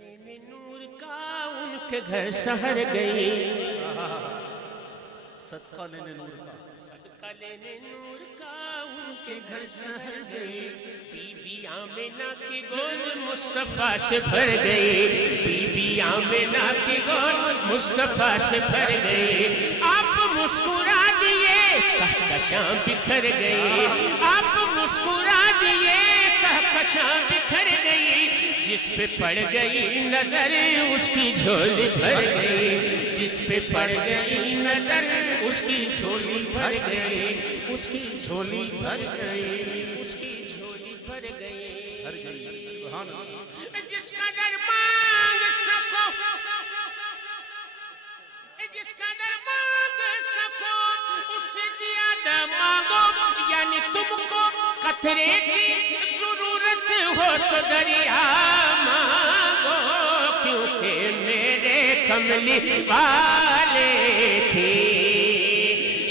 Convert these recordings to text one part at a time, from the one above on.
لینے نور کا ان کے گھر سحر گئی، صدقہ لینے نور کا، صدقہ لینے نور کا ان کے گھر سحر گئی، بی بی آمنہ کی گود مصطفیٰ سے بھر گئی، بی بی آمنہ کی گود مصطفیٰ سے بھر گئی، آپ مسکرا دیے کہکشاں بکھر گئی، آپ مسکرا دیے کہکشاں بکھر گئی، جس پہ پڑ گئی نظر اس کی جھولی بھر گئی، جس پہ پڑ گئی نظر اس کی جھولی بھر گئی، اس کی جھولی بھر گئی، اس کی جھولی بھر گئی، سبحان اللہ۔ جس کا در مانگ سکو، جس کا در مانگ سکو اس سے زیادہ مانگو، یعنی تم کو قطرے کی ضرورت ہو تو دریا مانگو، کیونکہ میرے کملی والے تھے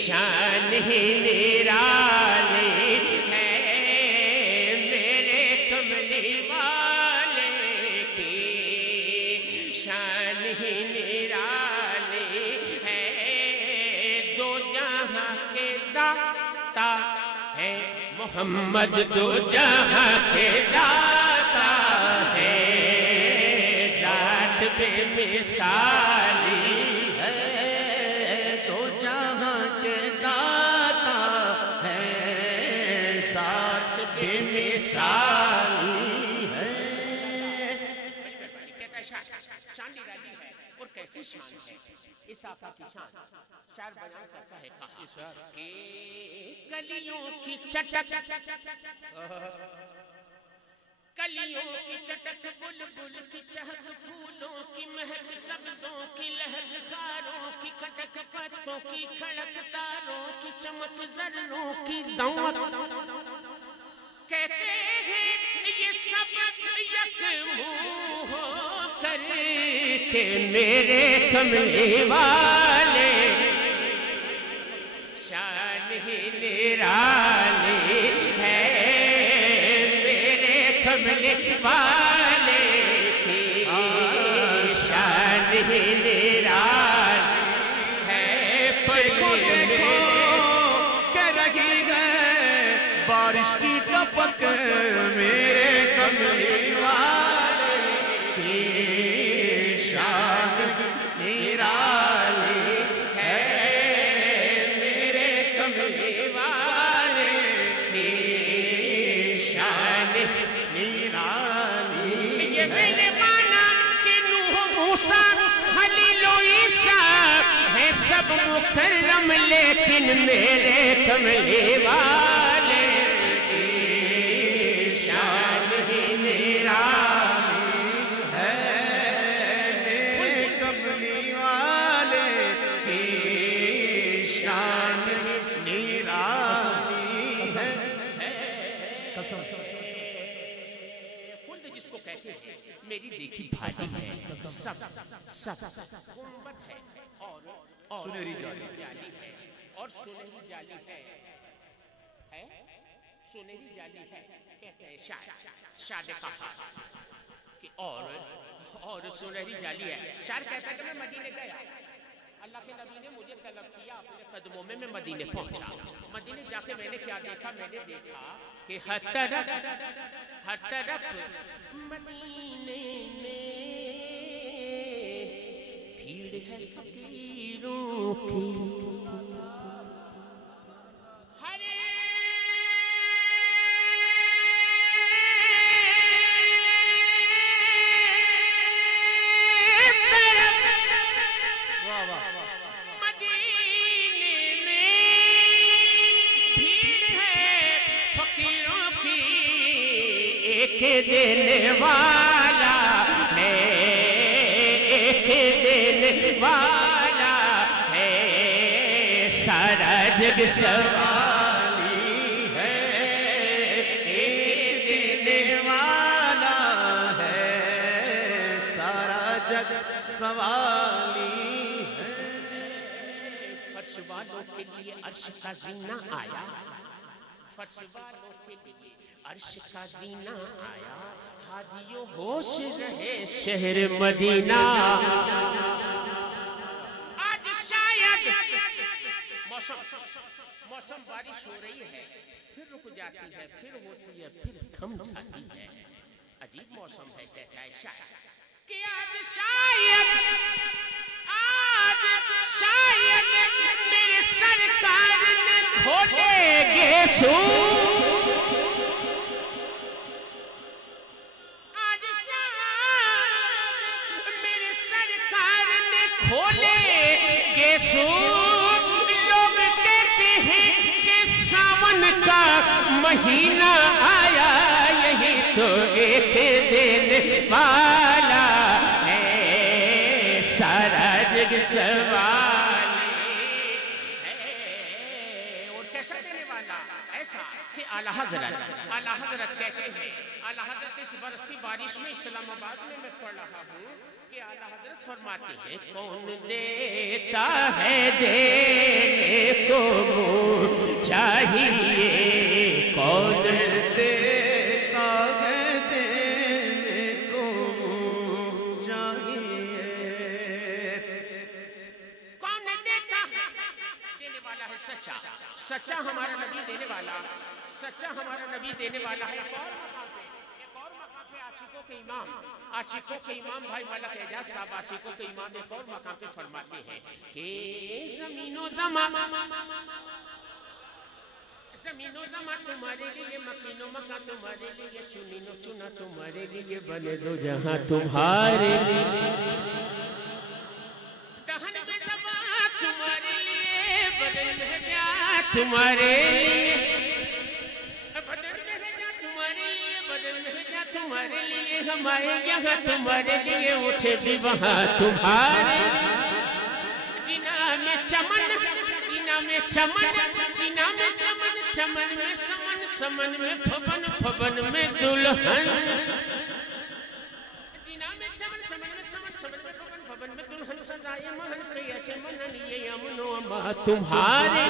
شان ہی نرالی ہے، میرے کملی والے کی شان ہی نرالی ہے، دو جہاں کے داتا ہے محمد، دو جہاں کے داتا ہے، ذات بے مثالی ہے تو جہاں کے داتا ہے، ذات بے مثالی ہے۔ کہتا ہے شان نرالی ہے، اور کیسی شان ہے اس آقا کی شان، شاعر بیان کرتا ہے کہا کہ کلیوں کی چٹک، کلیوں کی چٹک، بلبل کی چہک، پھولوں کی مہک، سبزوں کی لہک، خاروں کی کھٹک، پتوں کی کھڑک، تاروں کی چمک، ذروں کی دمک، کہتے ہیں یہ سب یک منہ ہو کر کے میرے کملی والے شان ہی نرالی ہے، میرے کملی والے کی شان ہی نرالی ہے، دیکھو دیکھو کہ رہی ہے بارش کی ٹپک، میرے کملی والے کی شان نرالی ہے، میرے کملی والے کی شان نرالی یہ میں نے مانا کہ نوح، موسیٰ، خلیل و عیسیٰ ہے سب مکرم، لیکن میرے کملی والے کی شان ہی نرالی ہے، میرے کملی والے کی شان نرالی ہے۔ خلد جس کو کہتے ہیں میری دیکھی بھاجی ہے، سب گنبد ہے اور سنہری جالی ہے، اور سنہری جالی ہے، سنہری جالی ہے، کہتے ہیں شاعر نے کہا کہ اور سنہری جالی ہے، شاعر کہتا ہے کہ میں مدینے گیا، اللہ کے نبی نے مجھے طلب کیا اپنے قدموں میں مدینے پہنچا، مدینے جا کے میں نے کیا دیکھا، میں نے دیکھا کہ ہر طرف مدینے میں بھیڑ ہے فقیروں کی، دینے والا ہے، ایک دینے والا ہے، سارا جگ سوالی ہے، ایک دینے والا ہے، سارا جگ سوالی ہے۔ فرش والوں کے لیے عرش کا زینہ آیا، فرش والوں کے لیے عرش کا زینہ آیا حاجیوں ہوش رہے شہر مدینہ آج شاید موسم بارش ہو رہی ہے پھر رک جاتی ہے پھر ہوتی ہے پھر تھم جاتی ہے عجیب موسم ہے کہتا ہے شاید کہ آج شاید میرے سرکار نے کھولے گے سور آج شاید میرے سرکار نے کھولے گے سور لوگ کہتے ہیں کہ ساون کا مہینہ آیا یہی تو ایک دینے والا ہے سارا جگ سوالی ہے اور کیسا دینے والا ایسا کہ اعلیٰ حضرت کہتے ہیں اعلیٰ حضرت اس برستی بارش میں اسلام آباد میں پڑھ رہا ہوں کہ اعلیٰ حضرت فرماتے ہیں کون دیتا ہے دینے کو چاہیے کون دیتا ہے دینے کو چاہیے کون دیتا ہے دینے والا ہے سچا ہمارا نبی دینے والا سچا ہمارا نبی دینے والا ہے ایک اور مقام پہ عاشقوں کے امام بھائی ملک اعجاز صاحب عاشقوں کے امام ایک اور مقام پہ فرماتے ہیں کہ زمین و زمان تمہارے لیے مکین و مکان تمہارے لیے چنین و چنا تمہارے لیے بنے دو جہاں تمہارے لیے دہن میں زبان تمہارے لیے بدن میں جا تمہارے لیے بدن میں جا تمہارے لیے بدن میں جا تمہارے لیے ہمارے یہاں تمہارے لیے اٹھے بھی وہاں تمہارے جنا میں چمن چمن میں سمن میں پھبن میں دلہن جنا میں چمن میں سمن میں پھبن میں دلہن سزائے مہن کے ایسے منن یہ امن و اما تمہارے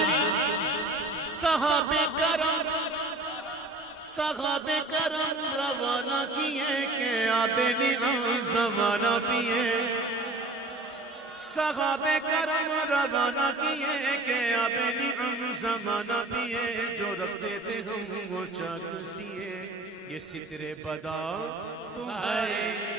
صحابہ کرم روانہ کیے کہ آب نعم زمانہ پیے صحابہ کرم روانہ کیے کہ آب نعم زمانہ پیے جو رکھتے تھے ہم وہ چاک سیے یہ ستر بدا تمہارے